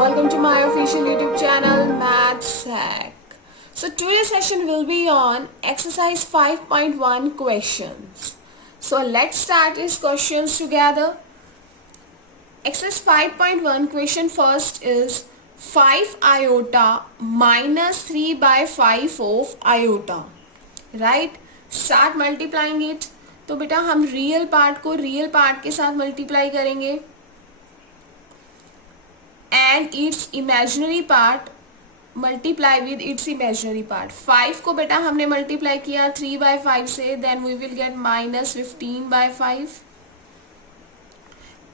Welcome to my official YouTube channel Maths Hack. So today's session will be on exercise 5.1 questions. So let's start these questions together. Exercise 5.1 question first is 5 iota minus 3 by 5 of iota. Right? Start multiplying it. तो बेटा हम real part को real part के साथ multiply करेंगे and its imaginary part multiply with its imaginary part. 5 को बेटा हमने मल्टीप्लाई किया 3 by 5 से, then we will get minus 15 by 5.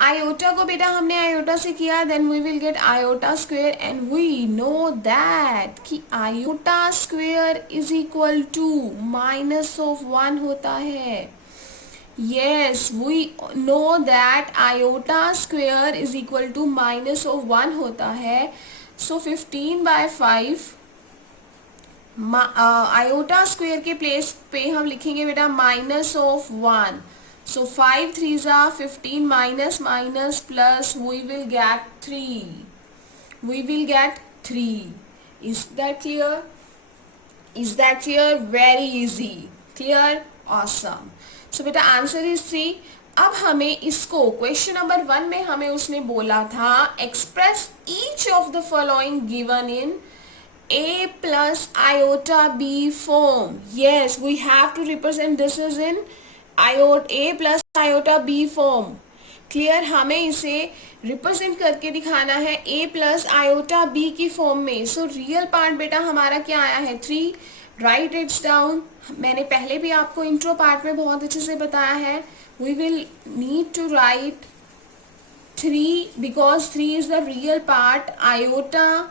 Iota को बेटा हमने आयोटा से किया, then we will get iota square and we know that कि iota square is equal to minus of 1 होता है. Yes, we know that iota square is equal to minus of 1 होता है. So 15 by 5 आयोटा स्क्वेयर के place पे हम लिखेंगे बेटा minus of 1. So 5 3s are 15 minus minus plus we will get 3. We will get 3. Is that clear? Is that clear? Very easy. Clear? Awesome. So बेटा answer is 3. अब हमें इसको question number 1 में हमें उसने बोला था express each of the following given in a plus iota b form. Yes, we have to represent this is in iota a plus iota b form. Clear? हमें इसे रिप्रेजेंट करके दिखाना है a प्लस आयोटा b की form में. So real part बेटा हमारा क्या आया है 3. Right it's down. मैंने पहले भी आपको इंट्रो पार्ट में बहुत अच्छे से बताया है. We will need to write 3 because 3 is the real part, iota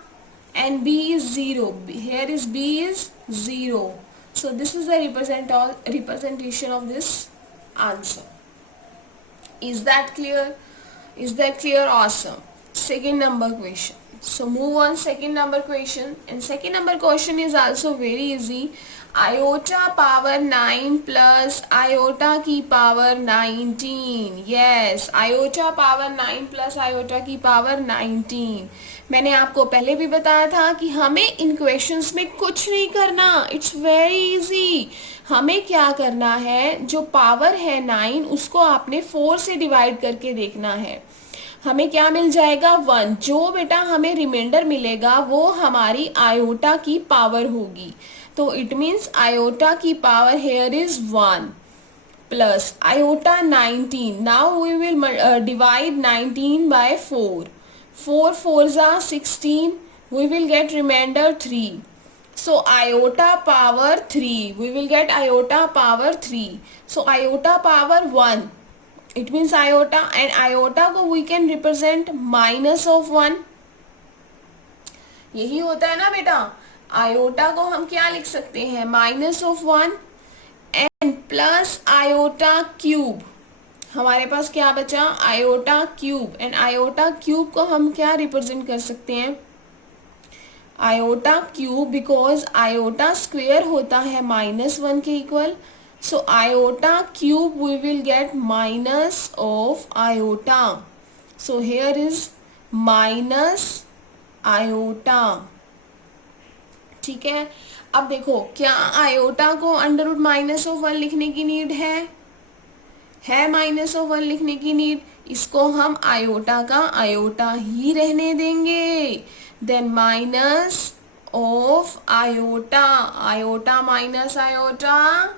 and b is 0. Here is b is 0. So this is the representation of this answer. Is that clear? Is that clear? Awesome. Second number question. So move on second number question. And second number question is also very easy. Iota power 9 plus iota की power 19. Yes, iota power 9 plus iota की power 19. मैंने आपको पहले भी बताया था कि हमें इन क्वेश्चंस में कुछ नहीं करना. It's very easy. हमें क्या करना है, जो पावर है 9 उसको आपने 4 से डिवाइड करके देखना है. हमें क्या मिल जाएगा 1. जो बेटा हमें रिमाइंडर मिलेगा वो हमारी आयोटा की पावर होगी. तो इट मीन्स आयोटा की power here is 1 plus iota 19. Now we will divide 19 by 4. 4 4s are 16. We will get remainder 3. So iota power 3. We will get iota power 3. So iota power 1. It means iota, and iota को we can represent minus of 1. यही होता है ना बेटा. Iota को हम क्या लिख सकते हैं minus of 1 and plus iota cube. हमारे पास क्या बचा iota cube. And iota cube को हम क्या रिप्रेजेंट कर सकते हैं iota cube because iota square होता है -1 के इक्वल. So iota cube we will get minus of iota. So here is minus iota. ठीक है. अब देखो क्या आयोटा को अंडर रूट माइनस ऑफ 1 लिखने की नीड है माइनस ऑफ 1 लिखने की नीड. इसको हम आयोटा का आयोटा ही रहने देंगे. Then minus of iota. Iota minus iota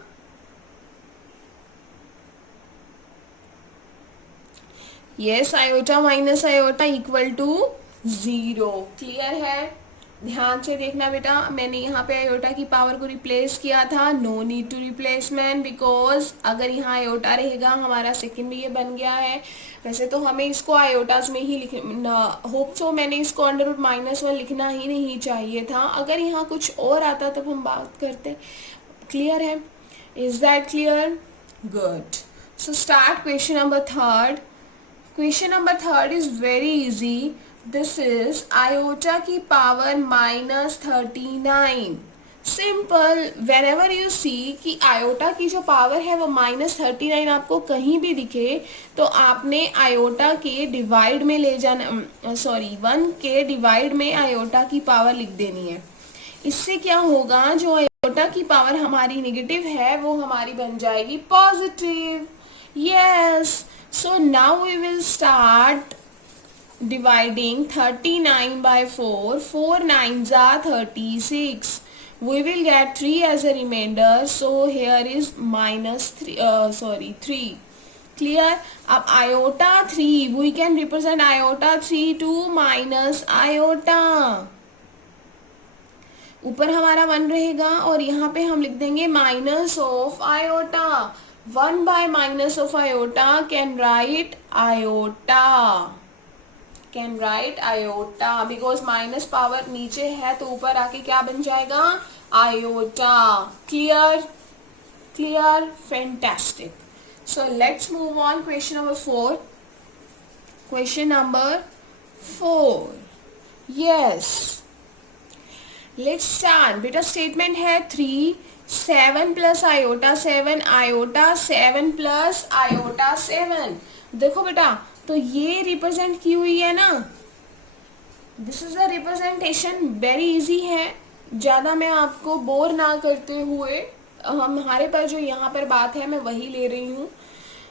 yes iota minus iota equal to 0. Clear है? ध्यान से देखना बेटा. मैंने यहाँ पे आयोटा की पावर को रिप्लेस किया था. No need to replacement because अगर यहाँ आयोटा रहेगा हमारा सेकंड भी ये बन गया है. वैसे तो हमें इसको आयोटाज में ही लिखना होप सो मैंने इसको अंडर रूट -1 लिखना ही नहीं चाहिए था. अगर यहाँ कुछ और आता तब हम बात करते. क्लियर है? Is that clear? Good. So start question number 3. Question number 3 is very easy. This is iota की power -39. Simple, whenever you see कि आयोटा की जो पावर है वो -39 आपको कहीं भी दिखे तो आपने आयोटा के डिवाइड में ले जाना, सॉरी 1 के डिवाइड में आयोटा की पावर लिख देनी है। इससे क्या होगा, जो आयोटा की पावर हमारी नेगेटिव है वो हमारी बन जाएगी positive. Yes, so now we will start dividing 39 by 4, 4 9s are 36. We will get 3 as a remainder, so here is -3, 3. Clear? अब iota 3, we can represent iota 3 to minus iota. ऊपर हमारा 1 रहेगा और यहाँ पे हम लिख देंगे minus of iota. 1 by minus of iota can write iota. Can write iota because minus power नीचे है तो ऊपर आके क्या बन जाएगा, iota. Clear? Clear? Fantastic. So let's move on. Question number 4. Question number 4. Yes. Let's start. बेटा statement है 3 7 plus iota 7 iota 7 plus iota 7। देखो बेटा, तो ये रिप्रेजेंट की हुई है ना, this is a representation, very easy है। ज़्यादा मैं आपको बोर ना करते हुए हमारे पास जो यहाँ पर बात है मैं वही ले रही हूँ।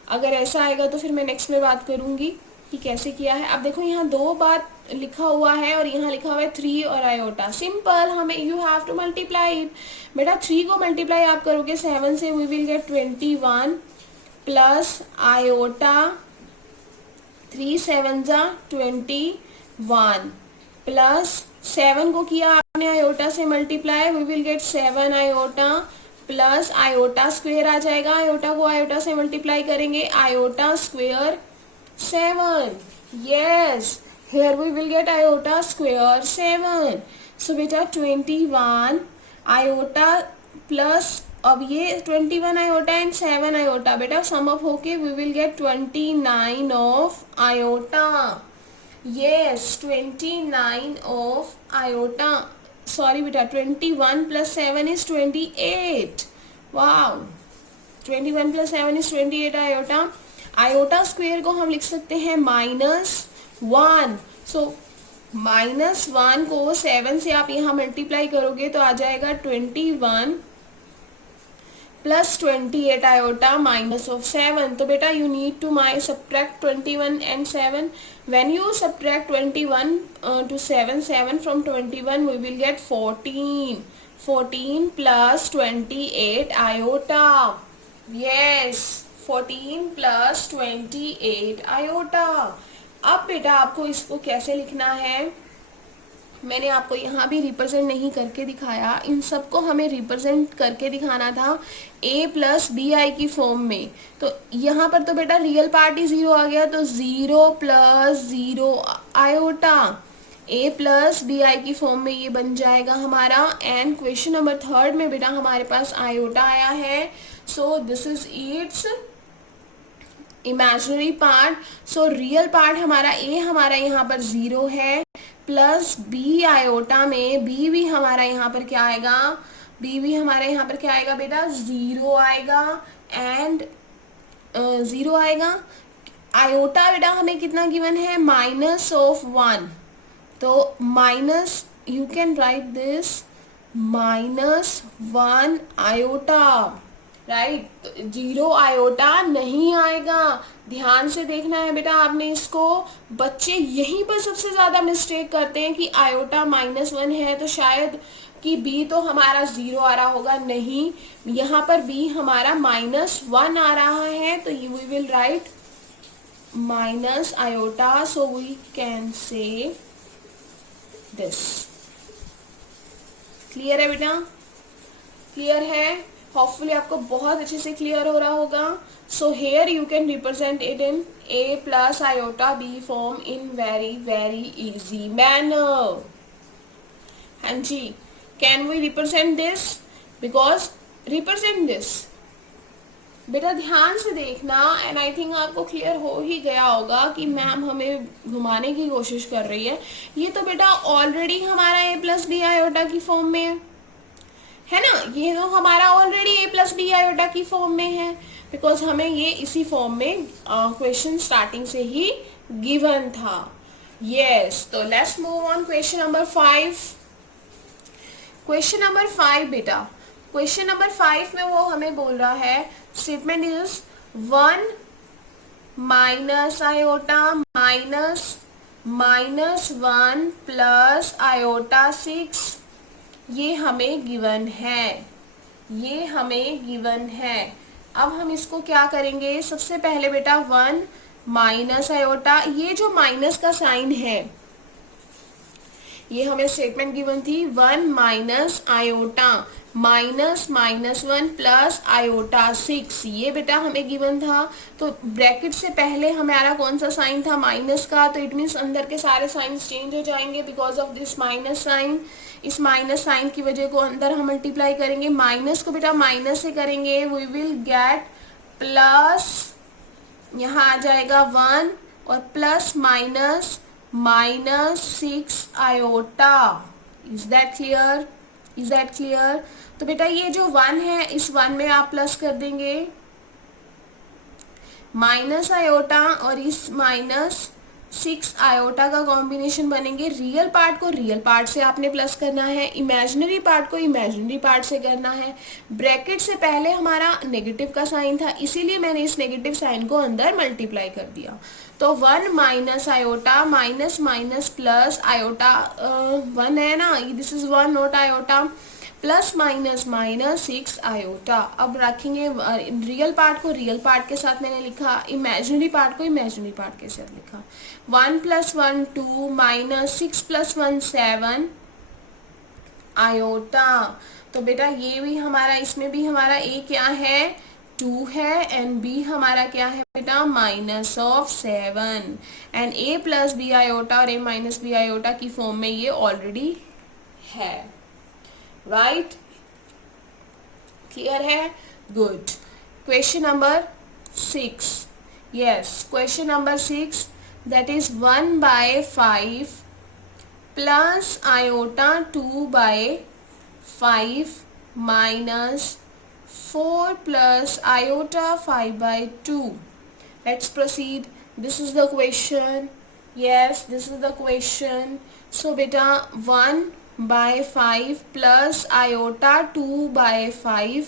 अगर ऐसा आएगा तो फिर मैं नेक्स्ट में बात करूँगी कि कैसे किया है। अब देखो यहाँ 2 बात लिखा हुआ है और यहाँ लिखा हुआ है 3 और आयोटा। सिंपल, हमें you have to multiply it. बेटा 3 को मल्टीप्लाई आप करोगे 7 से, we will get 21 plus iota 3 7 जा 21 प्लस 7 को किया आपने आयोटा से multiply, we will get 7 iota plus iota square आ जाएगा। आयोटा को आयोटा से मल्टीप्लाई करेंगे, iota square 7। Yes, here we will get iota square 7. So बेटा 21 आयोटा प्लस, अब ये 21 आयोटा एंड 7 आयोटा बेटा सम अप होके we will get 29 of iota. Yes, 29 of iota. Sorry बेटा, 21 plus 7 is 28. Wow, 21 plus 7 is 28 iota. Iota square को हम लिख सकते हैं -1। सो -1 को 7 से आप यहाँ मल्टीप्लाई करोगे तो आ जाएगा 21 प्लस 28 आयोटा माइनस ऑफ 7। तो बेटा you need to subtract 21 and 7। When you subtract 21 to 7 from 21 we will get 14 plus 28 iota. Yes, 14 plus 28 iota. अब बेटा आपको इसको कैसे लिखना है, मैंने आपको यहाँ भी रिप्रेजेंट नहीं करके दिखाया, इन सबको हमें रिप्रेजेंट करके दिखाना था a प्लस बी आई की फॉर्म में। तो यहाँ पर तो बेटा रियल पार्ट ही 0 आ गया, तो 0 plus 0 iota a plus b i की फॉर्म में ये बन जाएगा हमारा। एंड क्वेश्चन नंबर 3 में बेटा हमारे पास आयोटा आया है, so this is it's imaginary part. So real part हमारा a हमारा यहाँ पर 0 है, प्लस b आयोटा में b भी हमारा यहाँ पर क्या आएगा, b भी हमारा यहाँ पर क्या आएगा बेटा 0 आएगा एंड 0 आएगा। आयोटा बेटा हमें कितना गिवन है, -1। तो minus, you can write this -1 iota, right. 0 iota नहीं आएगा, ध्यान से देखना है बेटा आपने इसको। बच्चे यहीं पर सबसे ज्यादा मिस्टेक करते हैं कि आयोटा -1 है तो शायद कि b तो हमारा 0 आ रहा होगा, नहीं, यहाँ पर b हमारा -1 आ रहा है, तो we will write minus iota, so we can say this. Clear है बेटा, क्लियर है? होपफुली आपको बहुत अच्छे से क्लियर हो रहा होगा। So here you can represent it in a plus iota b form in very easy manner. हाँ जी, can we represent this, because represent this बेटा ध्यान से देखना, एंड आई थिंक आपको क्लियर हो ही गया होगा कि मैम हमें घुमाने की कोशिश कर रही है। ये तो बेटा ऑलरेडी हमारा a प्लस बी आयोटा की फॉर्म में है, है ना, ये तो हमारा ऑलरेडी ए प्लस बी आयोटा की फॉर्म में है, बिकॉज हमें ये इसी फॉर्म में क्वेश्चन स्टार्टिंग से ही गिवन था. यस, तो let's move on question number 5. Question number 5 बेटा, क्वेश्चन नंबर 5 में वो हमें बोल रहा है statement is 1 minus iota minus 1 plus iota 6, ये हमें गिवन है. अब हम इसको क्या करेंगे, सबसे पहले बेटा 1 माइनस आयोटा, ये जो माइनस का साइन है, ये हमें स्टेटमेंट गिवन थी 1 minus iota minus 1 plus iota 6, ये बेटा हमें गिवन था. तो ब्रैकेट से पहले हमारा कौन सा साइन था, माइनस का, तो इट मीन्स अंदर के सारे साइंस चेंज हो जाएंगे because of this minus sign. इस माइनस साइन की वजह को अंदर हम मल्टीप्लाई करेंगे, माइनस को बेटा माइनस से करेंगे, वी विल गेट प्लस, यहाँ आ जाएगा 1 और plus minus -6 iota. Is that clear? तो बेटा ये जो 1 है, इस 1 में आप प्लस कर देंगे माइनस आयोटा और इस -6 आयोटा का कॉम्बिनेशन बनेंगे. रियल पार्ट को रियल पार्ट से आपने प्लस करना है, इमेजिनरी पार्ट को इमेजिनरी पार्ट से करना है. ब्रैकेट से पहले हमारा नेगेटिव का साइन था, इसीलिए मैंने इस नेगेटिव साइन को अंदर मल्टीप्लाई कर दिया. तो 1 minus iota minus plus iota 1 है ना, this is 1 note iota, plus -6 iota. अब रखेंगे रियल पार्ट को रियल पार्ट के साथ मैंने लिखा, इमेजिनरी पार्ट को इमेजिनरी पार्ट के साथ लिखा. 1 + 1 2 -6 + 1 7 आयोटा. तो बेटा ये भी हमारा, इसमें भी हमारा ए क्या है, 2 है, एंड बी हमारा क्या है बेटा, -7, and a plus b iota और ए माइनस बी आयोटा की फॉर्म में ये ऑलरेडी है. राइट, क्लियर है, good. Question number 6, yes, question number 6, that is 1/5 plus iota 2/5 minus 4 plus iota 5/2. Let's proceed. This is the question. Yes, this is the question. So beta 1/5 plus iota 2/5,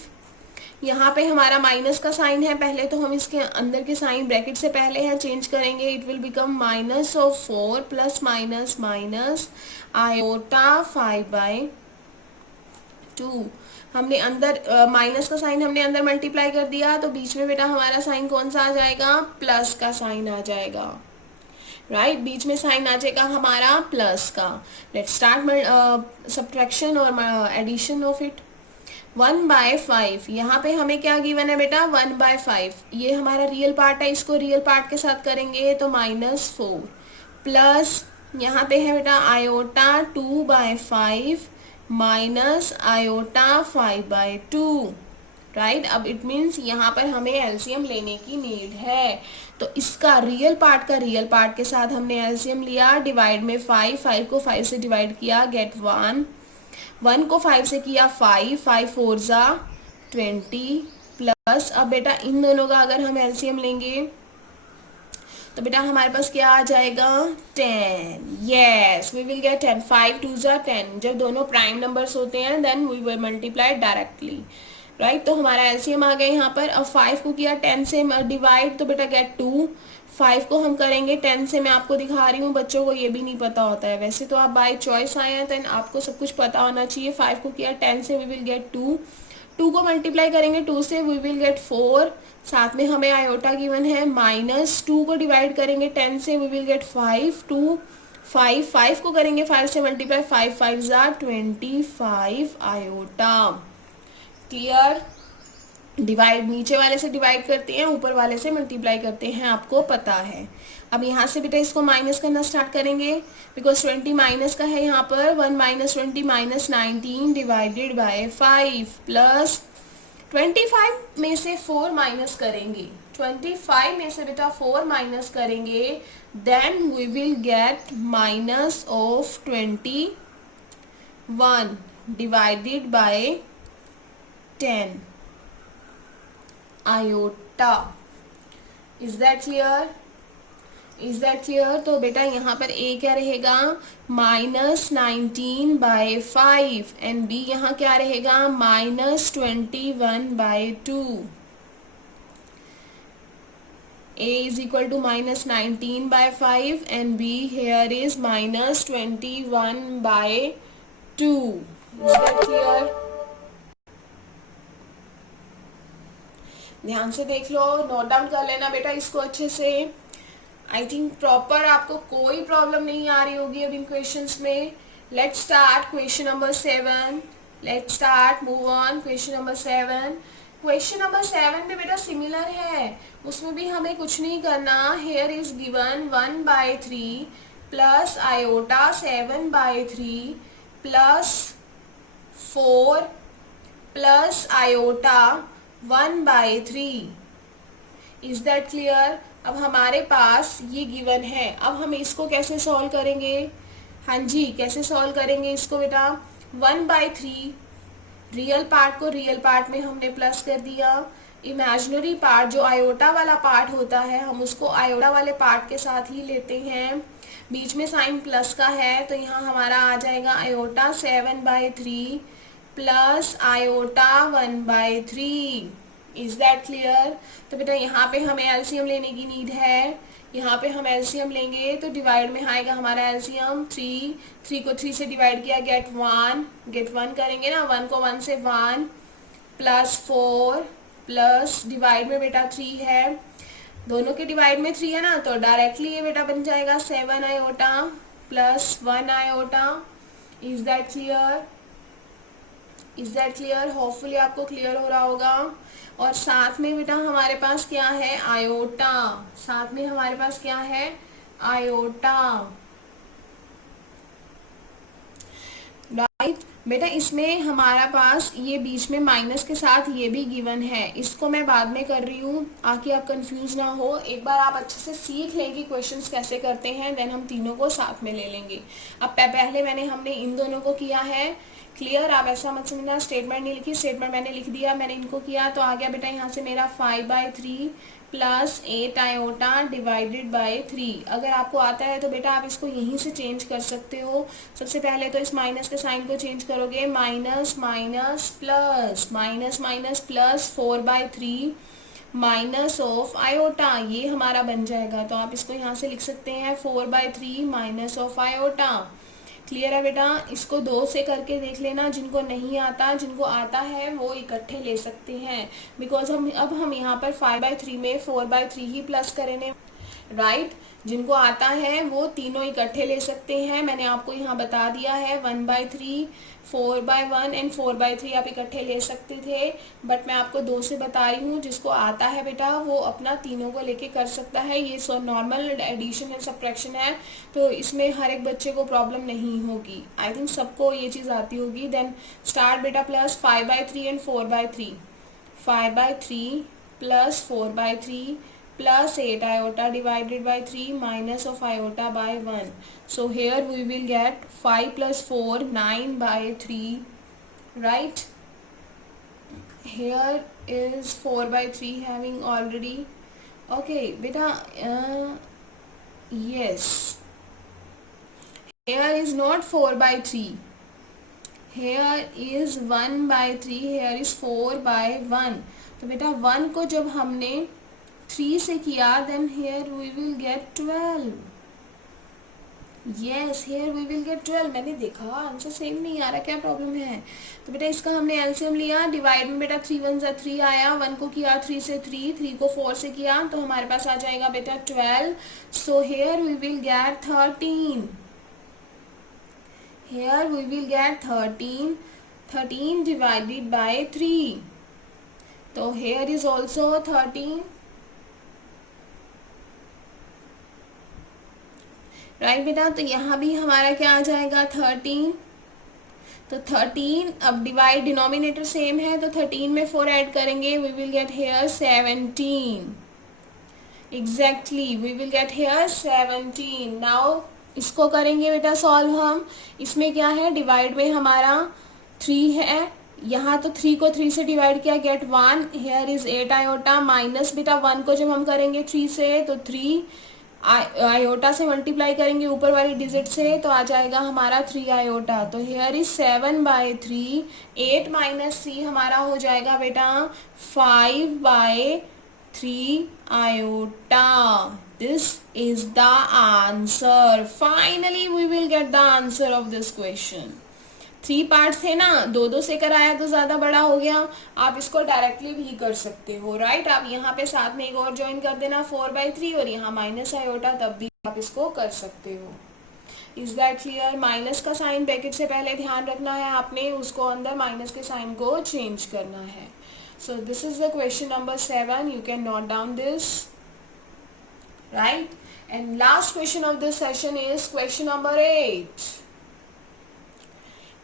यहाँ पे हमारा minus का sign है, पहले तो हम इसके अंदर के साइन ब्रैकेट से पहले हैं चेंज करेंगे. It will become -4 plus minus iota 5/2. हमने अंदर माइनस का साइन हमने अंदर मल्टीप्लाई कर दिया, तो बीच में बेटा हमारा साइन कौन सा आ जाएगा, प्लस का साइन आ जाएगा. राइट, बीच में साइन आ जाएगा हमारा प्लस का. लेट्स स्टार्ट सब्ट्रैक्शन और एडिशन ऑफ इट. 1/5, यहाँ पे हमें क्या गिवन है बेटा, 1/5, ये हमारा रियल पार्ट है, इसको रियल पार्ट के साथ करेंगे तो -4 प्लस यहाँ पे है बेटा आयोटा 2/5 माइनस आयोटा 5/2. राइट, अब इट मीन्स यहाँ पर हमें एलसीएम लेने की नीड है, तो इसका रियल पार्ट का रियल पार्ट के साथ हमने एलसीएम लिया. डिवाइड में 5 को 5 से डिवाइड किया, गेट 1 को 5 से किया 5 4 = 20 प्लस, अब बेटा इन दोनों का अगर हम एलसीएम लेंगे तो बेटा हमारे पास क्या आ जाएगा, 10. Yes, we will get 10. 5 2 = 10. जब दोनों प्राइम नंबर्स होते हैं then we will multiply directly. Right, तो हमारा एलसीएम आ गया यहाँ पर. अब 5 को किया 10 से डिवाइड, तो बेटा गेट 2. 5 को हम करेंगे 10 से, मैं आपको दिखा रही हूँ, बच्चों को ये भी नहीं पता होता है, वैसे तो आप बाय चॉइस आए हैं तो आपको सब कुछ पता होना चाहिए. 5 को किया 10 से, वी विल गेट 2. 2 को मल्टीप्लाई करेंगे 2 से, वी विल गेट 4. साथ में हमें आयोटा गिवन है -2 को डिवाइड करेंगे 10 से, वी विल गेट 5 2 5 5 को करेंगे 5 से मल्टीप्लाई, 5 5 = 25 आयोटा. क्लियर, डिवाइड नीचे वाले से डिवाइड करते हैं, ऊपर वाले से मल्टीप्लाई करते हैं, आपको पता है. अब यहाँ से बेटा इसको माइनस करना स्टार्ट करेंगे बिकॉज 20 माइनस का है यहाँ पर. 1 - 20 -19 डिवाइडेड बाय 5 प्लस 25 में से 4 माइनस करेंगे, 25 में से बेटा 4 माइनस करेंगे, then we will get -21 divided by 10 iota. Is that clear? Is that clear? तो बेटा यहाँ पर ए क्या रहेगा, -19/5 एंड बी यहाँ क्या रहेगा, -21/2. A is equal to -19/5 and B here is -21/2. Is that clear? ध्यान से देख लो, नोट डाउन कर लेना बेटा इसको अच्छे से. आई थिंक प्रॉपर आपको कोई प्रॉब्लम नहीं आ रही होगी अब इन क्वेश्चंस में. Let's start question number 7. Let's start, move on. Question number 7. Question number 7 भी बेटा सिमिलर है, उसमें भी हमें कुछ नहीं करना. Here is given 1/3 plus iota 7/3 plus 4 plus iota 1/3. Is that clear? अब हमारे पास ये गिवन है, अब हम इसको कैसे सॉल्व करेंगे? हाँ जी, कैसे सॉल्व करेंगे इसको बेटा? 1/3 रियल पार्ट को रियल पार्ट में हमने प्लस कर दिया. इमेजिनरी पार्ट जो आयोटा वाला पार्ट होता है हम उसको आयोटा वाले पार्ट के साथ ही लेते हैं. बीच में साइन प्लस का है तो यहाँ हमारा आ जाएगा iota 7/3 plus iota 1/3. Is that clear? तो बेटा यहाँ पे हमें एलसीएम लेने की नीड है. यहाँ पे हम एलसीएम लेंगे तो डिवाइड में आएगा हमारा एलसीएम 3 को 3 से डिवाइड किया, गेट 1 करेंगे ना, 1 को 1 से 1 प्लस 4 प्लस डिवाइड में बेटा 3 है, दोनों के डिवाइड में 3 है ना, तो डायरेक्टली ये बेटा बन जाएगा 7 iota plus 1 iota. Is that clear? Is that clear? Hopefully आपको क्लियर हो रहा होगा. और साथ में बेटा हमारे पास क्या है, आयोटा. साथ में हमारे पास क्या है, आयोटा. राइट बेटा, इसमें हमारा पास ये बीच में माइनस के साथ ये भी गिवन है, इसको मैं बाद में कर रही हूँ आकि आप कंफ्यूज ना हो. एक बार आप अच्छे से सीख लें कि क्वेश्चंस कैसे करते हैं, देन हम तीनों को साथ में ले लेंगे. अब पहले हमने इन दोनों को किया है. क्लियर? आप ऐसा मत समझना स्टेटमेंट नहीं लिखी, स्टेटमेंट मैंने लिख दिया, मैंने इनको किया तो आ गया बेटा यहाँ से मेरा 5/3 प्लस 8 आयोटा डिवाइडेड बाय 3. अगर आपको आता है तो बेटा आप इसको यहीं से चेंज कर सकते हो. सबसे पहले तो इस माइनस के साइन को चेंज करोगे, minus minus plus, minus minus plus 4/3 minus of iota, ये हमारा बन जाएगा. तो आप इसको यहाँ से लिख सकते हैं 4/3 माइनस ऑफ आयोटा. क्लियर है बेटा? इसको 2 से करके देख लेना, जिनको नहीं आता, जिनको आता है वो इकट्ठे ले सकते हैं, बिकॉज हम यहाँ पर 5/3 में 4/3 ही प्लस करेंगे. राइट? जिनको आता है वो तीनों इकट्ठे ले सकते हैं. मैंने आपको यहाँ बता दिया है 1/3 4/1 एंड 4/3 आप इकट्ठे ले सकते थे, बट मैं आपको 2 से बता रही हूँ. जिसको आता है बेटा वो अपना तीनों को लेके कर सकता है. ये नॉर्मल एडिशन एंड सब्ट्रैक्शन है, तो इसमें हर एक बच्चे को प्रॉब्लम नहीं होगी. आई थिंक सबको ये चीज़ आती होगी. देन स्टार्ट बेटा, plus 5/3 and 4/3, 5/3 plus 4/3 plus 8 iota divided by 3 minus of iota by 1. So here we will get 5 plus 4 9/3. Right? Here is 4/3 having already. Okay beta, yes, here is not 4/3, here is 1/3, here is 4/1. तो बेटा 1 को जब हमने 3 से किया, then here we will get 12. yes, here we will get 12. मैंने देखा answer same नहीं आ रहा, क्या प्रॉब्लम है? तो बेटा इसका हमने एलसीएम लिया, डिवाइड में बेटा 3 1 3 आया, 1 को किया 3 से 3 को 4 से किया, तो हमारे पास आ जाएगा बेटा 12. so here we will get 13. here we will get 13 divided by 3. तो here is also 13. राइट बेटा? तो यहाँ भी हमारा क्या आ जाएगा 13. तो 13, अब डिवाइड डिनोमिनेटर सेम है तो 13 में 4 ऐड करेंगे, we will get here 17. Exactly we will get here 17. Now इसको करेंगे बेटा सॉल्व हम. इसमें क्या है, डिवाइड में हमारा 3 है यहाँ तो 3 को 3 से डिवाइड किया, get 1, here is 8 iota, minus बेटा 1 को जब हम करेंगे 3 से तो 3 आयोटा से मल्टीप्लाई करेंगे ऊपर वाली डिजिट से तो आ जाएगा हमारा 3 आयोटा। तो हेयर इज 7/3, 8 माइनस 3 हमारा हो जाएगा बेटा 5/3 iota. This is the answer. Finally we will get the answer of this question. 3 parts थे ना, दो से कराया तो ज्यादा बड़ा हो गया। आप इसको डायरेक्टली भी कर सकते हो, राइट। आप यहाँ पे साथ में एक और ज्वाइन कर देना 4/3 और यहाँ माइनस आयोटा, तब भी आप इसको कर सकते हो। Is that clear? माइनस का साइन ब्रैकेट से पहले ध्यान रखना है आपने, उसको अंदर माइनस के साइन को चेंज करना है। So this is the question number 7. You can note down this, right. And last question of this session is question number 8.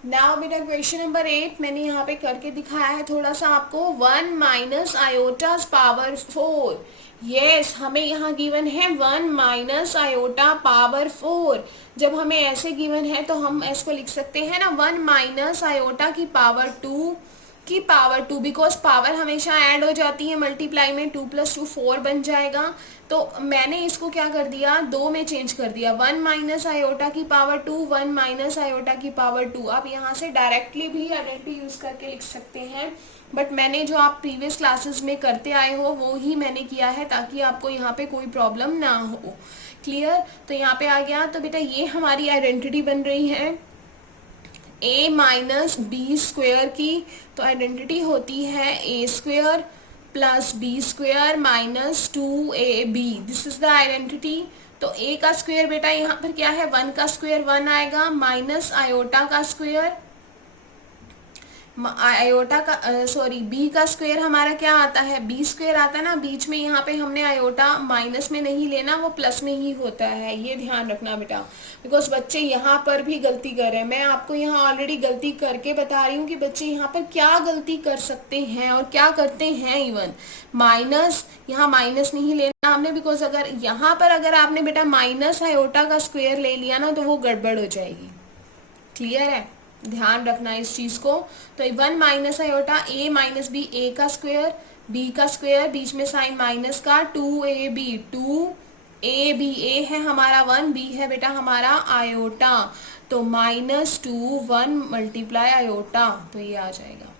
Now बेटा क्वेश्चन नंबर 8 मैंने यहाँ पे करके दिखाया है थोड़ा सा आपको। 1 माइनस आयोटास पावर 4। यस, हमें यहाँ गिवन है 1 माइनस आयोटा पावर 4। जब हमें ऐसे गिवन है तो हम इसको लिख सकते हैं ना 1 माइनस आयोटा की पावर 2 की पावर 2, बिकॉज पावर हमेशा ऐड हो जाती है मल्टीप्लाई में, 2 + 2 4 बन जाएगा। तो मैंने इसको क्या कर दिया, 2 में चेंज कर दिया। 1 माइनस आयोटा की पावर 2, 1 माइनस आयोटा की पावर 2। आप यहाँ से डायरेक्टली भी आइडेंटिटी यूज करके लिख सकते हैं, बट मैंने जो आप प्रीवियस क्लासेस में करते आए हो वो ही मैंने किया है ताकि आपको यहाँ पे कोई प्रॉब्लम ना हो। क्लियर? तो यहाँ पे आ गया। तो बेटा ये हमारी आइडेंटिटी बन रही है a माइनस बी स्क्वेयर की। तो आइडेंटिटी होती है a² plus b² minus 2ab। This is the identity. तो a का स्क्वेयर बेटा यहाँ पर क्या है, 1 का स्क्वेयर 1 आएगा, माइनस आयोटा का स्क्वेयर, आयोटा का b का स्क्वेयर हमारा क्या आता है, b² आता है ना। बीच में यहाँ पे हमने आयोटा माइनस में नहीं लेना, वो प्लस में ही होता है, ये ध्यान रखना बेटा। बिकॉज बच्चे यहाँ पर भी गलती कर रहे हैं। मैं आपको यहाँ ऑलरेडी गलती करके बता रही हूँ कि बच्चे यहाँ पर क्या गलती कर सकते हैं और क्या करते हैं। इवन माइनस, यहाँ माइनस नहीं लेना हमने, बिकॉज अगर यहाँ पर अगर आपने बेटा माइनस आयोटा का स्क्वेयर ले लिया ना तो वो गड़बड़ हो जाएगी। क्लियर है? ध्यान रखना इस चीज को। तो 1 minus iota a minus b, a का स्क्वेयर b का स्क्वेयर, बीच में साइन माइनस का, 2ab, 2ab, a है हमारा 1, b है बेटा हमारा आयोटा। तो -2 1 मल्टीप्लाई आयोटा, तो ये आ जाएगा।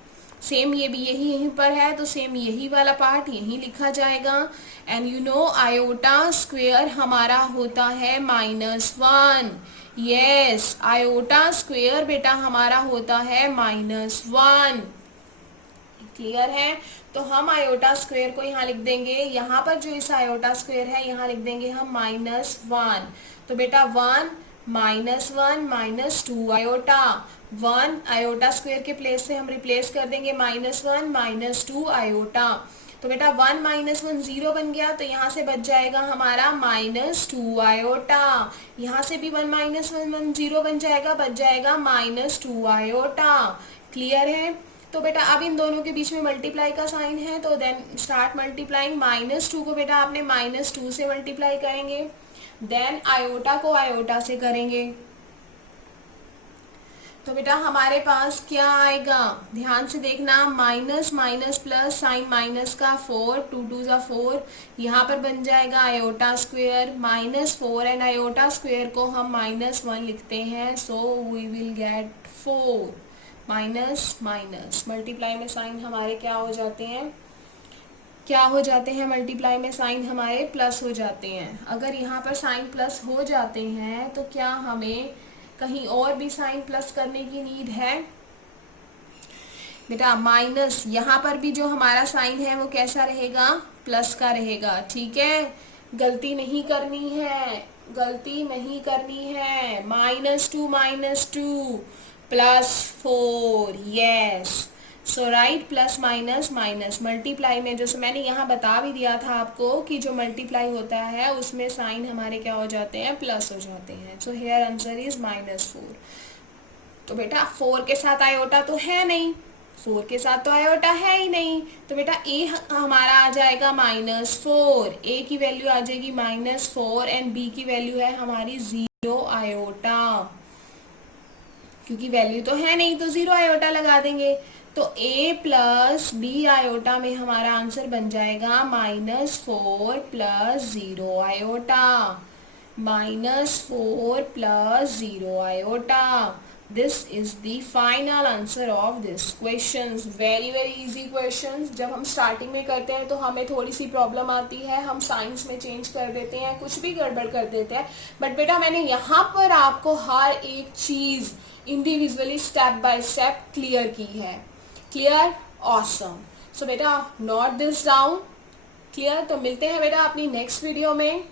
सेम ये भी यहीं पर है, तो सेम यही वाला पार्ट यहीं लिखा जाएगा। And you know iota square हमारा होता है -1। यस, आयोटा स्क्वेयर बेटा हमारा होता है -1। क्लियर है? तो हम आयोटा स्क्वेयर को यहाँ लिख देंगे, यहाँ पर जो इस आयोटा स्क्वेयर है यहाँ लिख देंगे हम -1। तो बेटा 1 -1 -2 आयोटा, 1 आयोटा स्क्वेयर के प्लेस से हम रिप्लेस कर देंगे -1 -2 आयोटा। तो बेटा 1 -1 0 बन गया, तो यहाँ से बच जाएगा हमारा -2 आयोटा। यहाँ से भी 1 -1 0 बन जाएगा, बच जाएगा -2 आयोटा। क्लियर है? तो बेटा अब इन दोनों के बीच में मल्टीप्लाई का साइन है, तो देन स्टार्ट मल्टीप्लाइंग। -2 को बेटा आपने -2 से मल्टीप्लाई करेंगे, देन आयोटा को आयोटा से करेंगे। तो बेटा हमारे पास क्या आएगा, ध्यान से देखना, minus minus plus, sign minus का 4, 2 2 ज़ा 4, यहाँ पर बन जाएगा iota square, -4 and iota square को हम -1 लिखते हैं, so we will get 4। Minus minus, multiply में साइन हमारे क्या हो जाते हैं, क्या हो जाते हैं, मल्टीप्लाई में साइन हमारे प्लस हो जाते हैं। अगर यहाँ पर साइन प्लस हो जाते हैं तो क्या हमें कहीं और भी साइन प्लस करने की नीड है बेटा? माइनस, यहाँ पर भी जो हमारा साइन है वो कैसा रहेगा, प्लस का रहेगा। ठीक है, गलती नहीं करनी है, गलती नहीं करनी है। -2 +4, yes. So right, plus minus minus, multiply में जो मैंने यहाँ बता भी दिया था आपको कि जो मल्टीप्लाई होता है उसमें साइन हमारे क्या हो जाते हैं, प्लस हो जाते हैं। So here answer is -4। तो बेटा 4 के साथ आयोटा तो है नहीं, 4 के साथ तो आयोटा है ही नहीं, तो बेटा ए हमारा आ जाएगा -4, ए की वैल्यू आ जाएगी -4 एंड बी की वैल्यू है हमारी 0 आयोटा, क्योंकि वैल्यू तो है नहीं तो 0 आयोटा लगा देंगे। तो a प्लस बी आयोटा में हमारा आंसर बन जाएगा -4 plus 0 iota, -4 plus 0 iota. This is the final answer of this question. Very very easy question. जब हम स्टार्टिंग में करते हैं तो हमें थोड़ी सी प्रॉब्लम आती है, हम साइंस में चेंज कर देते हैं, कुछ भी गड़बड़ कर देते हैं. बट बेटा मैंने यहाँ पर आपको हर एक चीज individually step by step clear की है. क्लियर? ऑसम. सो बेटा नोट दिस डाउन. क्लियर? तो मिलते हैं बेटा अपनी नेक्स्ट वीडियो में.